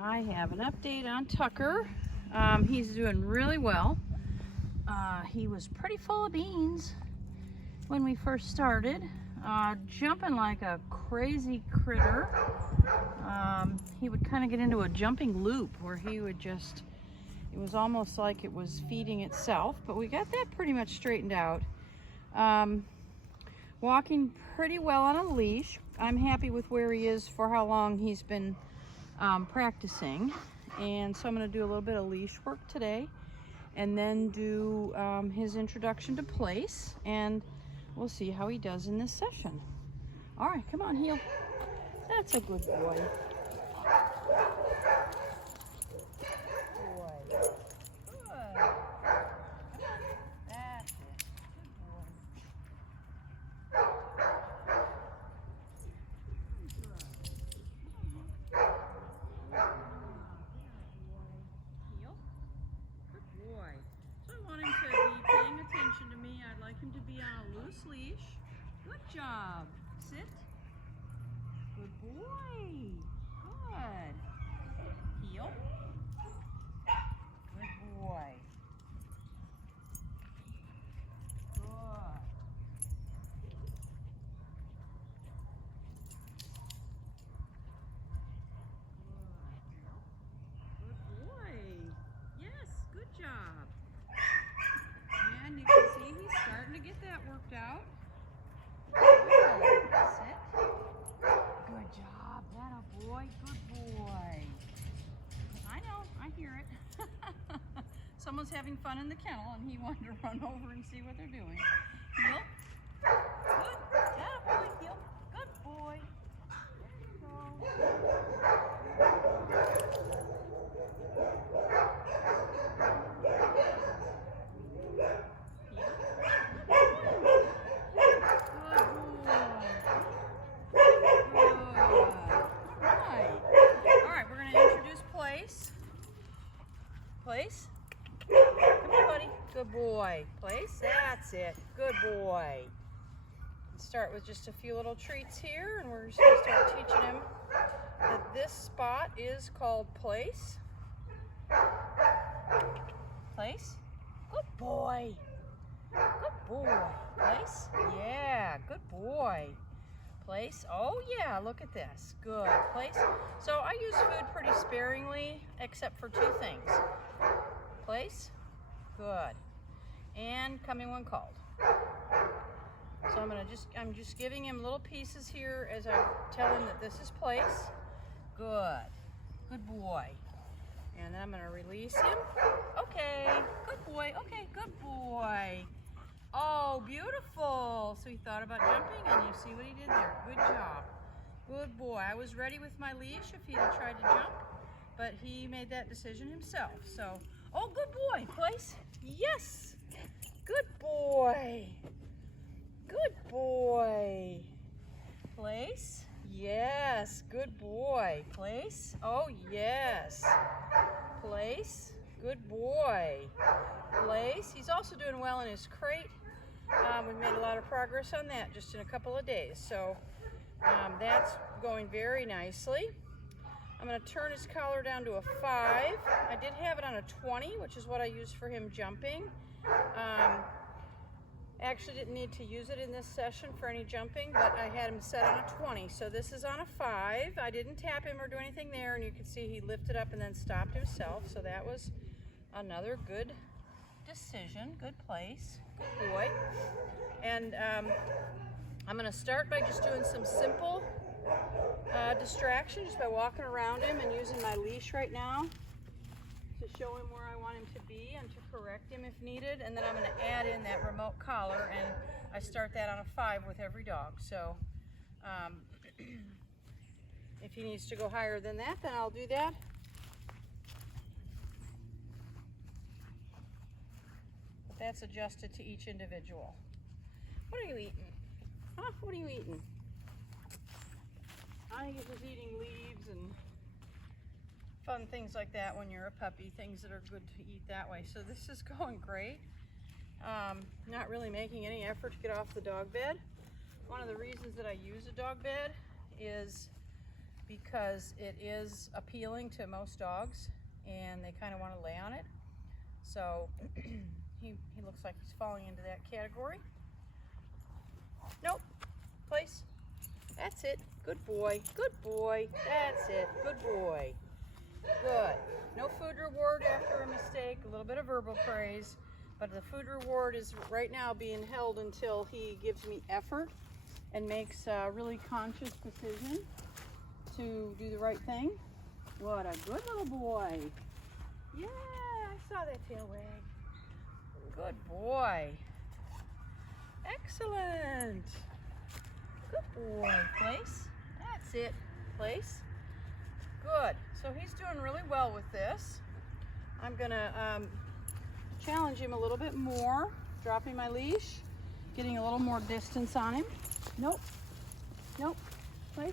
I have an update on Tucker. He's doing really well. He was pretty full of beans when we first started, jumping like a crazy critter. He would kind of get into a jumping loop where he would just, it was almost like it was feeding itself, but we got that pretty much straightened out. Walking pretty well on a leash. I'm happy with where he is for how long he's been practicing, and so I'm going to do a little bit of leash work today and then do his introduction to place, and we'll see how he does in this session. All right, come on, heel. That's a good boy. Leash. Good job. Sit. Good boy. Good. Heel. Good boy. Good. Good boy. Yes, good job. And you can see he's starting to get that worked out. Sit. Good job. That a boy. Good boy. I know. I hear it. Someone's having fun in the kennel and he wanted to run over and see what they're doing. Heel. Good. That a boy. Heel. Good boy. There you go. Place. Come here, buddy. Good boy. Place. That's it. Good boy. Let's start with just a few little treats here, and we're just going to start teaching him that this spot is called place. Place. Good boy. Good boy. Place. Yeah. Good boy. Place. Oh yeah, look at this. Good. Place. So I use food pretty sparingly, except for two things. Place. Good. And coming when called. So I'm just giving him little pieces here as I tell him that this is place. Good. Good boy. And then I'm going to release him. Okay. Good boy. Okay. Good boy. Oh, beautiful. So he thought about jumping, and you see what he did there. Good job. Good boy. I was ready with my leash if he had tried to jump, but he made that decision himself. So, oh, good boy. Place. Yes. Good boy. Good boy. Place. Yes. Good boy. Place. Oh, yes. Place. Good boy. Place. He's also doing well in his crate. We've made a lot of progress on that just in a couple of days. So that's going very nicely. I'm going to turn his collar down to a 5. I did have it on a 20, which is what I used for him jumping. Actually didn't need to use it in this session for any jumping, but I had him set on a 20. So this is on a 5. I didn't tap him or do anything there, and you can see he lifted up and then stopped himself. So that was another good decision. Good place. Good boy. And I'm going to start by just doing some simple distraction, just by walking around him and using my leash right now to show him where I want him to be and to correct him if needed. And then I'm going to add in that remote collar, and I start that on a 5 with every dog. So if he needs to go higher than that, then I'll do that. But that's adjusted to each individual. What are you eating? Huh? What are you eating? I think he's just eating leaves and fun things like that when you're a puppy, things that are good to eat that way. So this is going great. Not really making any effort to get off the dog bed. One of the reasons that I use a dog bed is because it is appealing to most dogs and they kind of want to lay on it. So he looks like he's falling into that category. Nope. Place. That's it. Good boy. Good boy. That's it. Good boy. Good. No food reward after a mistake. A little bit of verbal praise. But the food reward is right now being held until he gives me effort and makes a really conscious decision to do the right thing. What a good little boy. Yeah, I saw that tail wag. Good boy. Excellent. Good boy. Place. That's it. Place. Good. So he's doing really well with this. I'm going to challenge him a little bit more, dropping my leash, getting a little more distance on him. Nope. Nope. Place.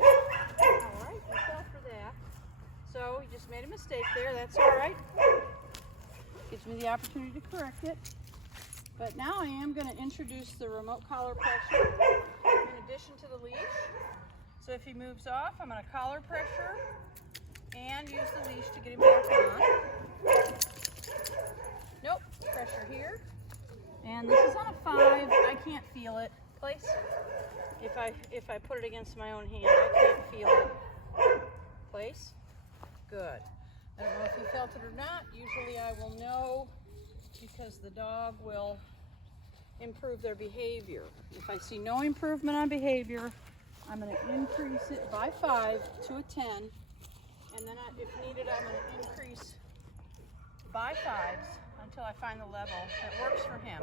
All right, you fell for that. So he just made a mistake there. That's all right. Gives me the opportunity to correct it. But now I am going to introduce the remote collar pressure in addition to the leash. So if he moves off, I'm going to collar pressure and use the leash to get him back on. Nope, pressure here. And this is on a 5. I can't feel it. Place. If I put it against my own hand, I can't feel it. Place. Good. I don't know if you felt it or not. Usually I will know because the dog will improve their behavior. If I see no improvement on behavior, I'm going to increase it by 5 to a 10. And then if needed, I'm going to increase by 5s until I find the level that works for him.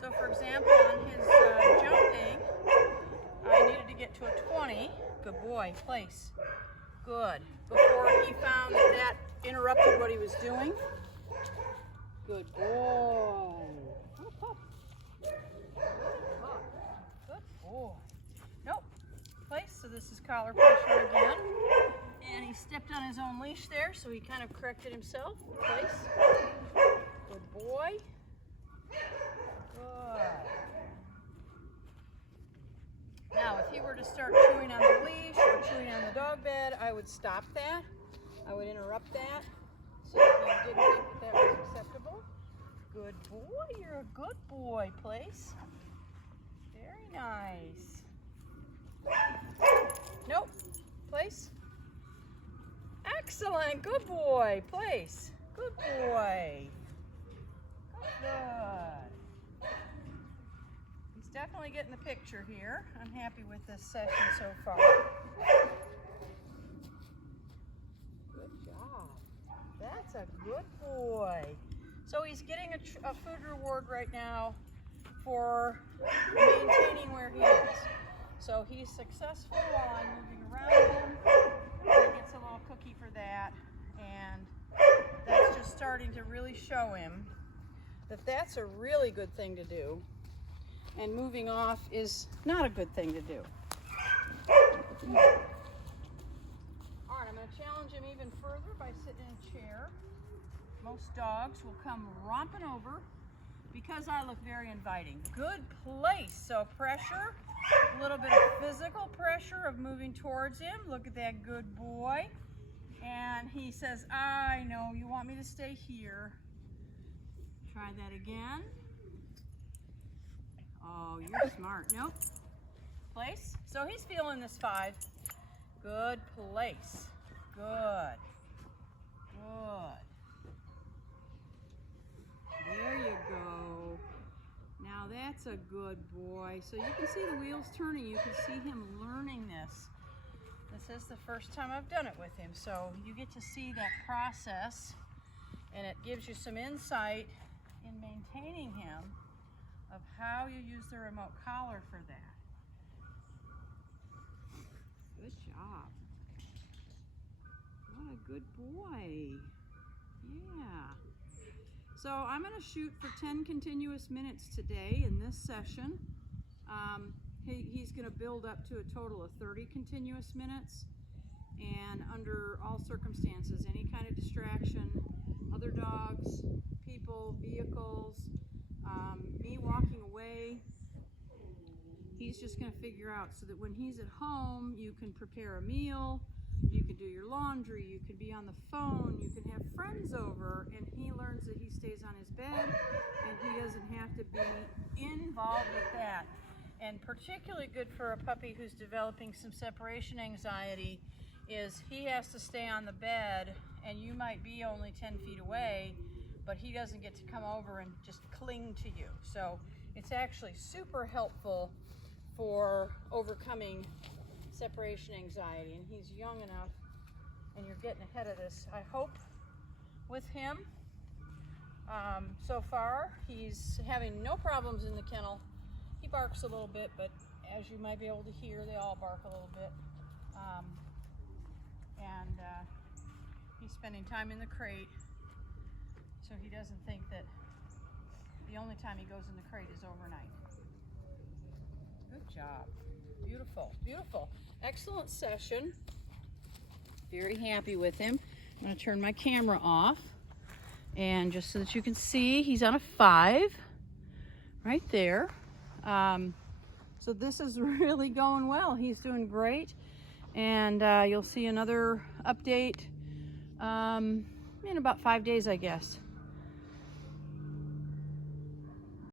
So for example, on his jumping, I needed to get to a 20. Good boy. Place. Good. Before he found that interrupted what he was doing. Good boy. Up, up. Good pup. Good boy. Nope. Place. So this is collar pressure again. And he stepped on his own leash there, so he kind of corrected himself. Place. Good boy. Good. Now, if he were to start chewing on the leash or chewing on the dog bed, I would stop that. I would interrupt that so that he didn't think that was acceptable. Good boy. You're a good boy. Place. Very nice. Nope. Place. Excellent. Good boy. Place. Good boy. Good. He's definitely getting the picture here. I'm happy with this session so far. Good job. That's a good boy. So he's getting a food reward right now for maintaining where he is. So he's successful while I'm moving around him. He gets a little cookie for that. And that's just starting to really show him that that's a really good thing to do. And moving off is not a good thing to do. All right, I'm going to challenge him even further by sitting in a chair. Most dogs will come romping over because I look very inviting. Good place. So pressure, a little bit of physical pressure of moving towards him. Look at that good boy. And he says, I know, you want me to stay here. Try that again. Oh, you're smart. Nope. Place. So he's feeling this 5. Good place. Good. Good. There you go. Now that's a good boy. So you can see the wheels turning. You can see him learning this. This is the first time I've done it with him. So you get to see that process and it gives you some insight in maintaining him of how you use the remote collar for that. Good job. What a good boy. Yeah. So I'm going to shoot for 10 continuous minutes today in this session. He's going to build up to a total of 30 continuous minutes. And under all circumstances, any kind of distraction, other dogs, people, vehicles, me walking away, he's just going to figure out so that when he's at home, you can prepare a meal, you can do your laundry, you can be on the phone, you can have friends over, and he learns that he stays on his bed and he doesn't have to be involved with that. And particularly good for a puppy who's developing some separation anxiety is he has to stay on the bed, and you might be only 10 feet away, but he doesn't get to come over and just cling to you. So it's actually super helpful for overcoming separation anxiety, and he's young enough, and you're getting ahead of this, I hope, with him. So far, he's having no problems in the kennel. He barks a little bit, but as you might be able to hear, they all bark a little bit. He's spending time in the crate, so he doesn't think that the only time he goes in the crate is overnight. Good job. Beautiful, beautiful. Excellent session. Very happy with him. I'm going to turn my camera off, and just so that you can see, he's on a 5 right there. So this is really going well. He's doing great, and you'll see another update in about 5 days, I guess.